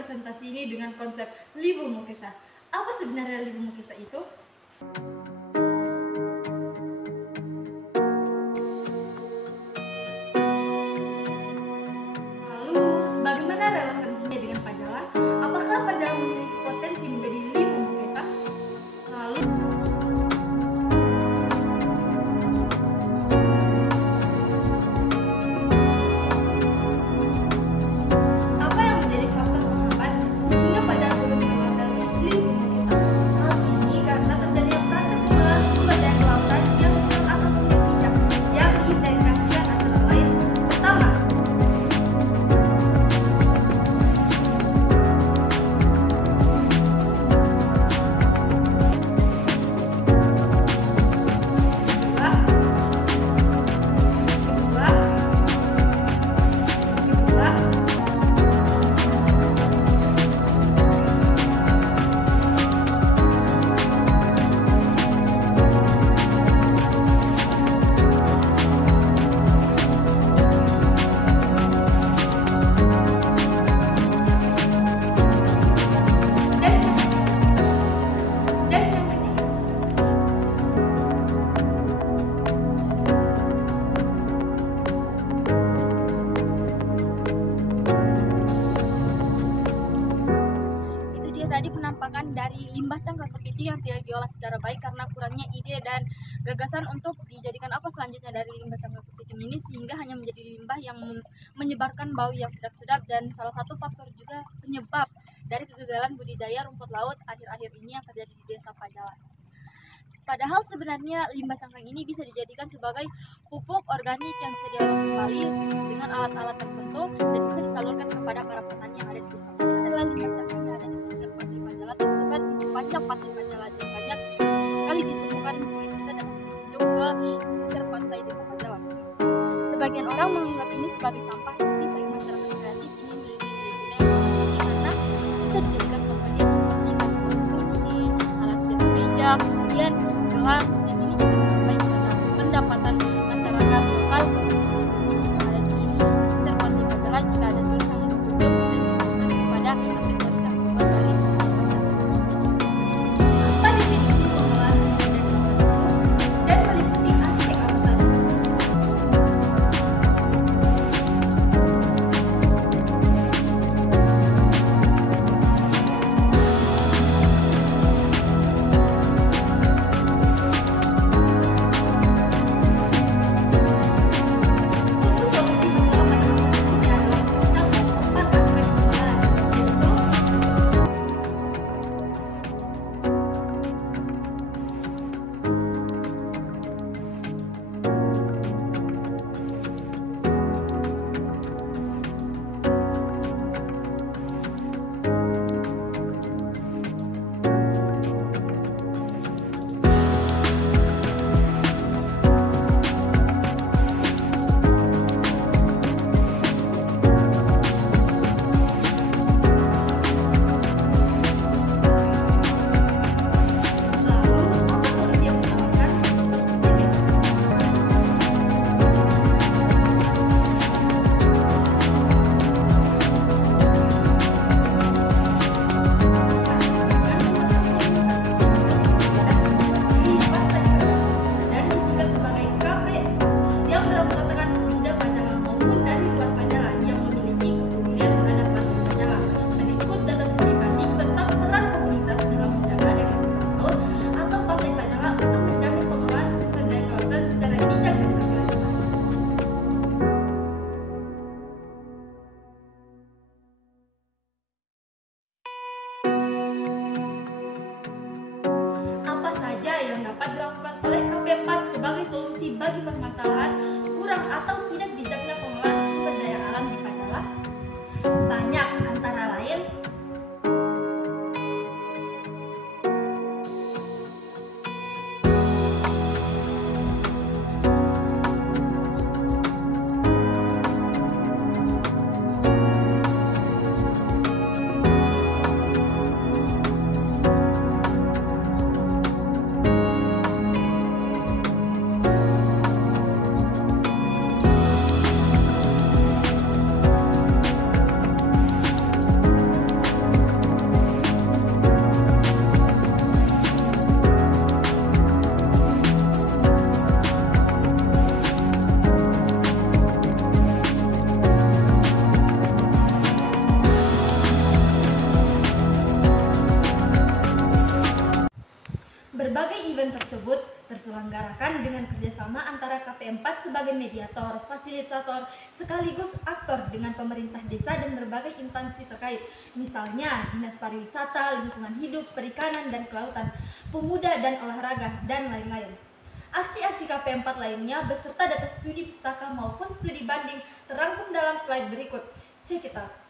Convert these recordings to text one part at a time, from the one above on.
presentasi ini dengan konsep Limbah Mukesa. Apa sebenarnya Limbah Mukesa itu? Lalu, bagaimana relevansinya dengan Pajala? Apakah Pajala memiliki potensi menjadi Limbah Mukesa? Lalu, apa yang menjadi faktor penghambat sehingga Pajala belum keluar dari Limbah Mukesa? Hal ini karena terjadinya praktek pengolahan sumber daya kelautan yang kurang atau tidak bijak, yang diindikasikan antara lain: pertama, tadi penampakan dari limbah cangkang kepiting yang tidak diolah secara baik karena kurangnya ide dan gagasan untuk dijadikan apa selanjutnya dari limbah cangkang kepiting ini, sehingga hanya menjadi limbah yang menyebarkan bau yang tidak sedap, dan salah satu faktor juga penyebab dari kegagalan budidaya rumput laut akhir-akhir ini yang terjadi di Desa Pajala. Padahal sebenarnya limbah cangkang ini bisa dijadikan sebagai pupuk organik yang bisa diolah kembali dengan alat-alat tertentu dan bisa disalurkan kepada para petani yang ada di desa. Adalah limbah cangkang yang ada di sekitar Pantai Pajala, tersebar di sepanjang Pantai Pajala, dan banyak sekali ditemukan jika kita dapat berkunjung ke pesisir pantai Desa Pajala. Sebagian orang menganggap ini sebagai sampah, tapi bagi masyarakat kreatif ini memiliki nilai karena bisa dijadikan pemberian seperti konsumsi, alat jas meja, kemudian gelang, dan ini juga baik pendapatan masyarakat lokal yang ada di sini. Sekitar Pantai Pajala jika ada turis yang berkunjung dan kepada aksesoris yang dibuat dari apa definisi pengolahan sumber daya dan meliputi aspek apa saja? Yang dapat dilakukan oleh KP4 sebagai solusi bagi permasalahan kurang atau tidak bijaknya pengolahan sumber daya alam di Pajala? Banyak, antara lain diselenggarakan dengan kerjasama antara KP4 sebagai mediator, fasilitator, sekaligus aktor dengan pemerintah desa dan berbagai instansi terkait, misalnya Dinas Pariwisata, Lingkungan Hidup, Perikanan dan Kelautan, Pemuda dan Olahraga, dan lain-lain. Aksi-aksi KP4 lainnya beserta data studi pustaka maupun studi banding terangkum dalam slide berikut. Check it out.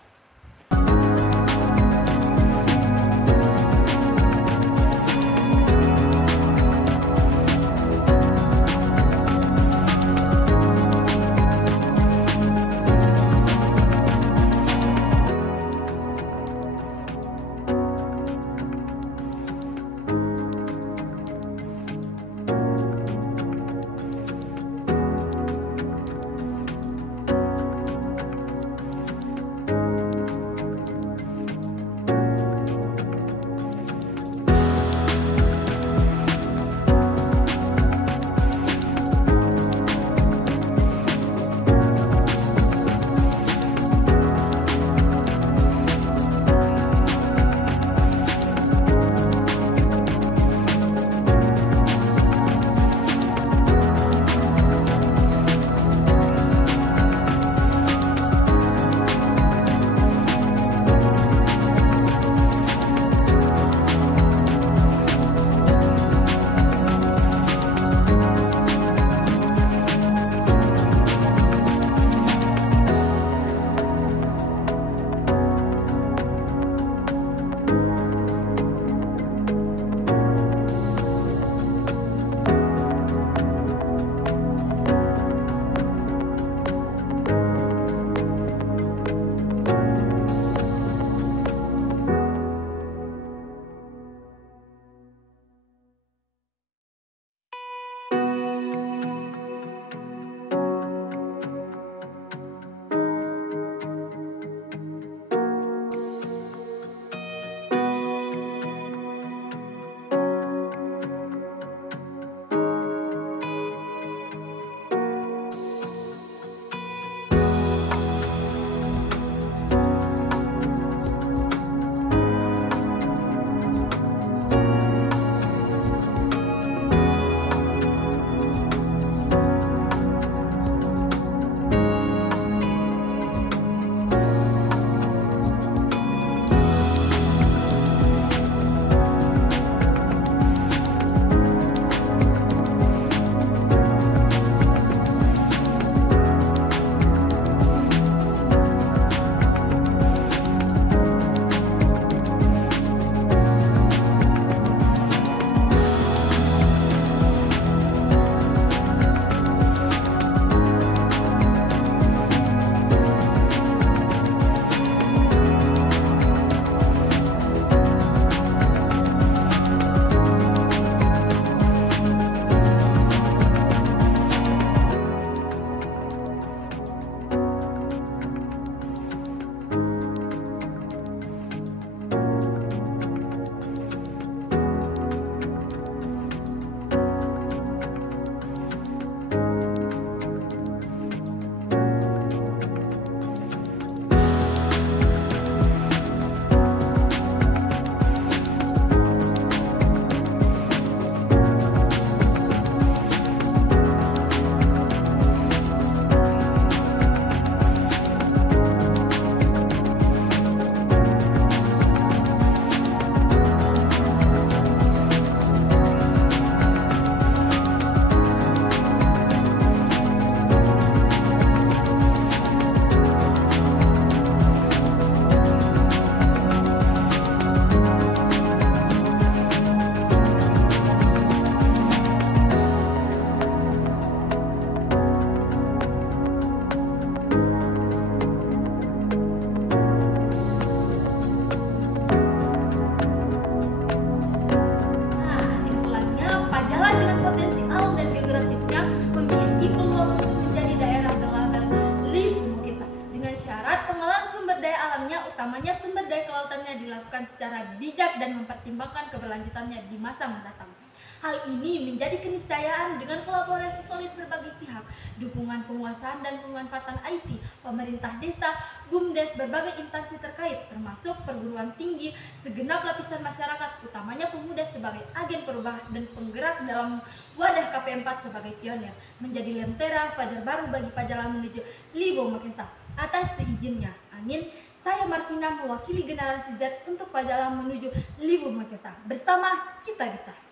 utamanya sumber daya kelautannya dilakukan secara bijak dan mempertimbangkan keberlanjutannya di masa mendatang. Hal ini menjadi keniscayaan dengan kolaborasi solid berbagai pihak, dukungan penguasaan dan pemanfaatan IT, pemerintah desa, BUMDes, berbagai instansi terkait, termasuk perguruan tinggi, segenap lapisan masyarakat, utamanya pemuda sebagai agen perubahan dan penggerak dalam wadah KP4 sebagai pionir, menjadi lentera fajar baru bagi Pajalan menuju Libo Makesa. Atas seizinnya, amin. Saya Martina mewakili generasi Z untuk Pajalan menuju Libo Makesa. Bersama kita bisa.